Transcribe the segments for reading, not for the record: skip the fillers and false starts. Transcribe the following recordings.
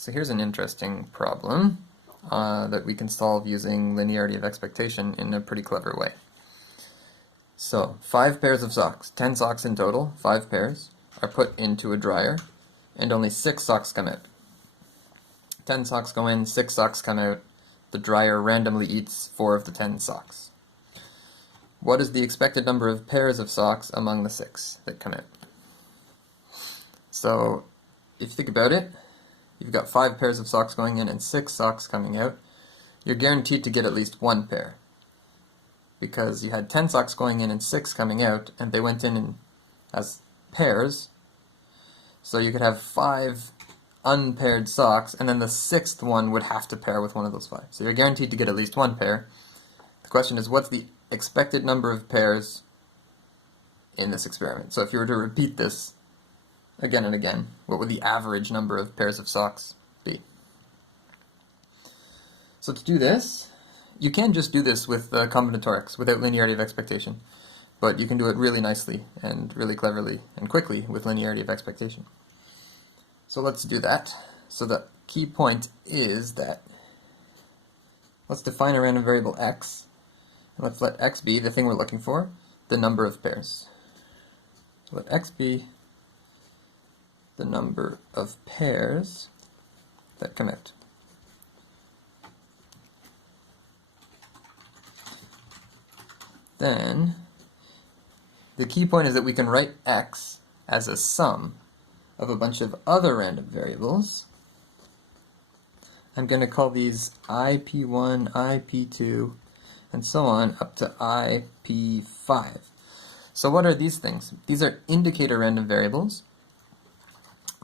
So here's an interesting problem that we can solve using linearity of expectation in a pretty clever way. So 5 pairs of socks, 10 socks in total, 5 pairs, are put into a dryer, and only 6 socks come out. 10 socks go in, 6 socks come out. The dryer randomly eats 4 of the 10 socks. What is the expected number of pairs of socks among the 6 that come out? So if you think about it, you've got 5 pairs of socks going in and 6 socks coming out. You're guaranteed to get at least 1 pair, because you had 10 socks going in and 6 coming out, and they went in as pairs. So you could have 5 unpaired socks, and then the 6th one would have to pair with one of those 5. So you're guaranteed to get at least 1 pair. The question is, what's the expected number of pairs in this experiment? So if you were to repeat this again and again, what would the average number of pairs of socks be? So to do this, you can just do this with combinatorics, without linearity of expectation. But you can do it really nicely and really cleverly and quickly with linearity of expectation. So let's do that. So the key point is that let's define a random variable x, and let's let x be the thing we're looking for, the number of pairs. So let x be the number of pairs that come out. Then the key point is that we can write x as a sum of a bunch of other random variables. I'm going to call these IP1, IP2, and so on up to IP5. So what are these things? These are indicator random variables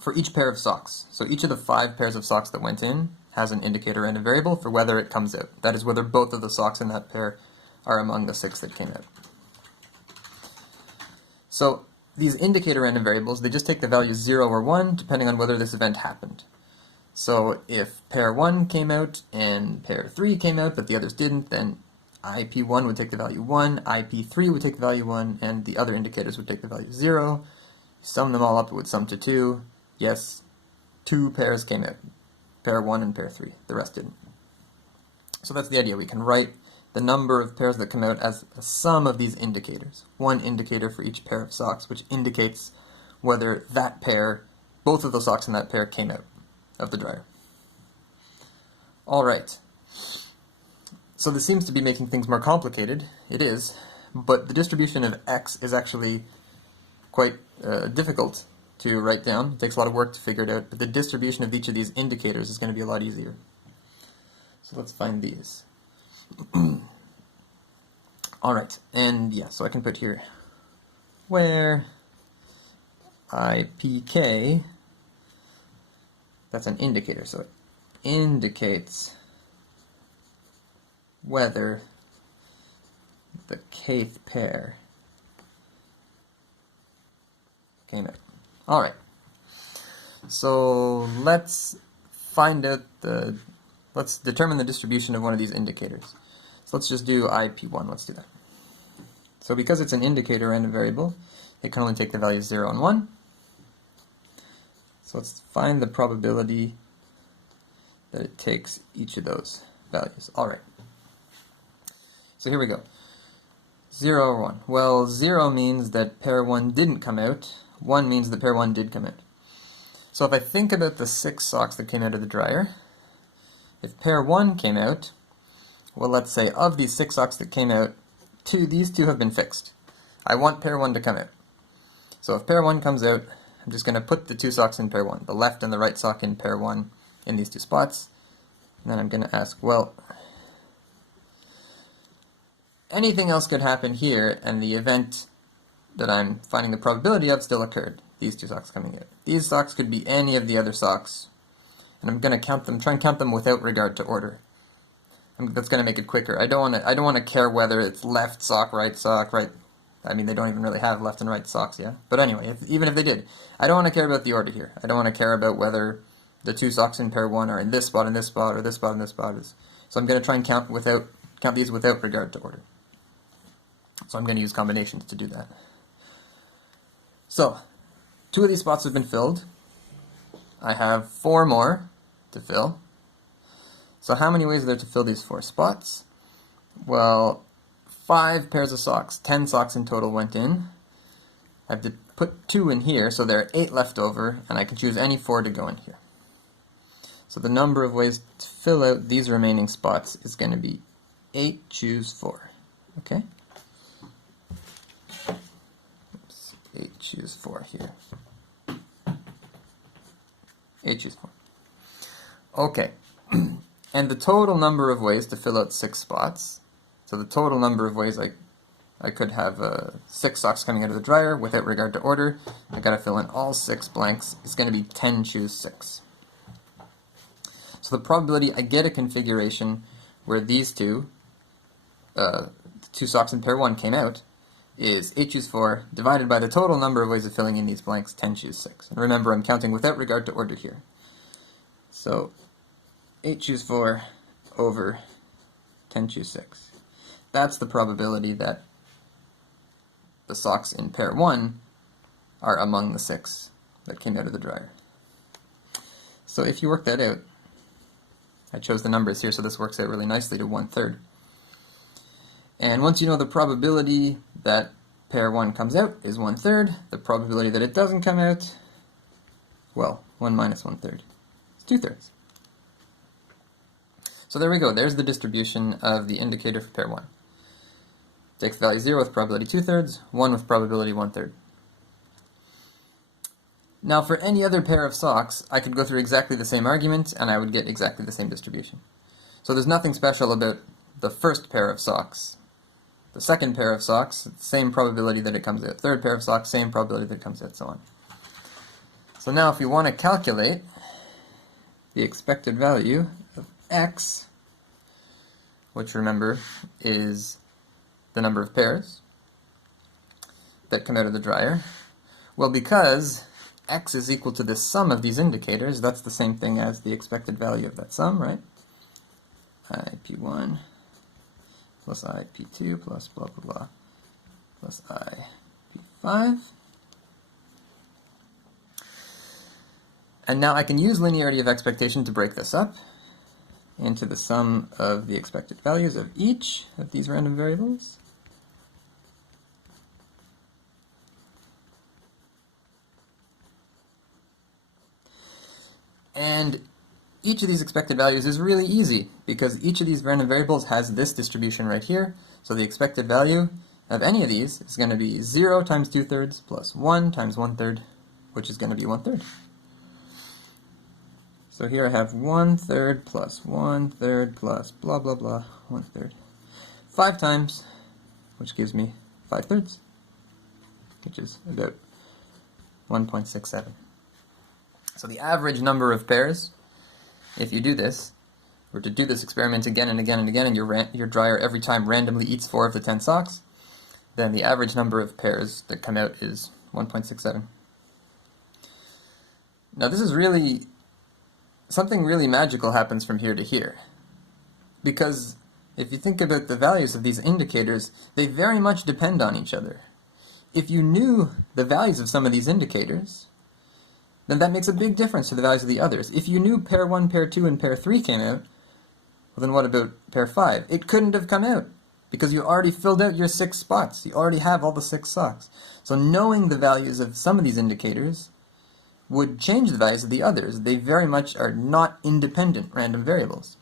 for each pair of socks. So each of the 5 pairs of socks that went in has an indicator random variable for whether it comes out. That is, whether both of the socks in that pair are among the 6 that came out. So these indicator random variables, they just take the values 0 or 1 depending on whether this event happened. So if pair 1 came out and pair 3 came out but the others didn't, then IP1 would take the value 1, IP3 would take the value 1, and the other indicators would take the value 0. Sum them all up, it would sum to 2. Yes, 2 pairs came out, pair 1 and pair 3. The rest didn't. So that's the idea. We can write the number of pairs that come out as a sum of these indicators. One indicator for each pair of socks, which indicates whether that pair, both of the socks in that pair, came out of the dryer. Alright. So this seems to be making things more complicated. It is. But the distribution of x is actually quite difficult to write down. It takes a lot of work to figure it out. But the distribution of each of these indicators is going to be a lot easier. So let's find these. Alright, and yeah, so I can put here where IPK, that's an indicator, so it indicates whether the kth pair came out. Alright, so let's find out let's determine the distribution of one of these indicators. So let's just do IP1, let's do that. So because it's an indicator random variable, it can only take the values 0 and 1. So let's find the probability that it takes each of those values. Alright. So here we go. 0 or 1. Well, 0 means that pair 1 didn't come out. 1 means that pair 1 did come out. So if I think about the 6 socks that came out of the dryer, if pair 1 came out, well, let's say of these 6 socks that came out, these two have been fixed. I want pair 1 to come out. So if pair 1 comes out, I'm just going to put the 2 socks in pair 1, the left and the right sock in pair 1 in these 2 spots. And then I'm going to ask, well, anything else could happen here, and the event that I'm finding the probability of still occurred. These 2 socks coming out. These socks could be any of the other socks. And I'm going to count them, try and count them without regard to order. That's going to make it quicker. I don't want to care whether it's left sock, right. I mean, they don't even really have left and right socks, yeah. But anyway, even if they did, I don't want to care about the order here. I don't want to care about whether the 2 socks in pair 1 are in this spot, or this spot, and this spot. So I'm going to try and count these without regard to order. So I'm going to use combinations to do that. So 2 of these spots have been filled. I have 4 more to fill. So how many ways are there to fill these 4 spots? Well, 5 pairs of socks, 10 socks in total went in. I have to put 2 in here, so there are 8 left over, and I can choose any 4 to go in here. So the number of ways to fill out these remaining spots is going to be 8 choose 4. Okay? Oops, 8 choose 4 here. 8 choose 4. Okay. And the total number of ways to fill out 6 spots, so the total number of ways I could have 6 socks coming out of the dryer without regard to order. I've got to fill in all 6 blanks. It's going to be 10 choose 6. So the probability I get a configuration where these 2 socks in pair 1 came out is 8 choose 4 divided by the total number of ways of filling in these blanks, 10 choose 6. And remember, I'm counting without regard to order here. So 8 choose 4 over 10 choose 6. That's the probability that the socks in pair 1 are among the 6 that came out of the dryer. So if you work that out, I chose the numbers here, so this works out really nicely to 1/3. And once you know the probability that pair 1 comes out is 1/3, the probability that it doesn't come out, well, 1 minus 1/3 is 2/3. So there we go, there's the distribution of the indicator for pair 1. Takes value 0 with probability 2/3, 1 with probability 1/3. Now for any other pair of socks, I could go through exactly the same argument and I would get exactly the same distribution. So there's nothing special about the first pair of socks. The second pair of socks, same probability that it comes out. Third pair of socks, same probability that it comes out, so on. So now if you want to calculate the expected value of x, which remember is the number of pairs that come out of the dryer, well, because x is equal to the sum of these indicators, that's the same thing as the expected value of that sum, right? IP1 plus IP2 plus blah blah blah plus IP5. And now I can use linearity of expectation to break this up into the sum of the expected values of each of these random variables. And each of these expected values is really easy because each of these random variables has this distribution right here. So the expected value of any of these is going to be 0 times 2/3 plus 1 times 1/3, which is going to be 1/3. So here I have 1/3 plus 1/3 plus blah blah blah 1/3. 5 times, which gives me 5/3, which is about 1.67. So the average number of pairs, if you do this, or to do this experiment again and again and again, and your dryer every time randomly eats 4 of the 10 socks, then the average number of pairs that come out is 1.67. Now this is really, something really magical happens from here to here. Because if you think about the values of these indicators, they very much depend on each other. If you knew the values of some of these indicators, then that makes a big difference to the values of the others. If you knew pair 1, pair 2, and pair 3 came out, well then what about pair 5? It couldn't have come out, because you already filled out your 6 spots. You already have all the 6 socks. So knowing the values of some of these indicators would change the values of the others. They very much are not independent random variables.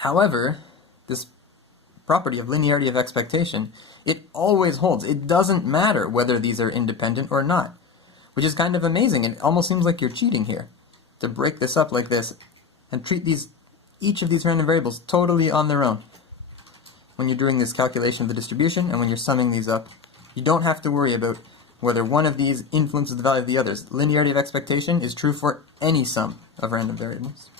However, this property of linearity of expectation, it always holds. It doesn't matter whether these are independent or not. Which is kind of amazing. It almost seems like you're cheating here to break this up like this and treat each of these random variables totally on their own. When you're doing this calculation of the distribution and when you're summing these up, you don't have to worry about whether one of these influences the value of the others. Linearity of expectation is true for any sum of random variables.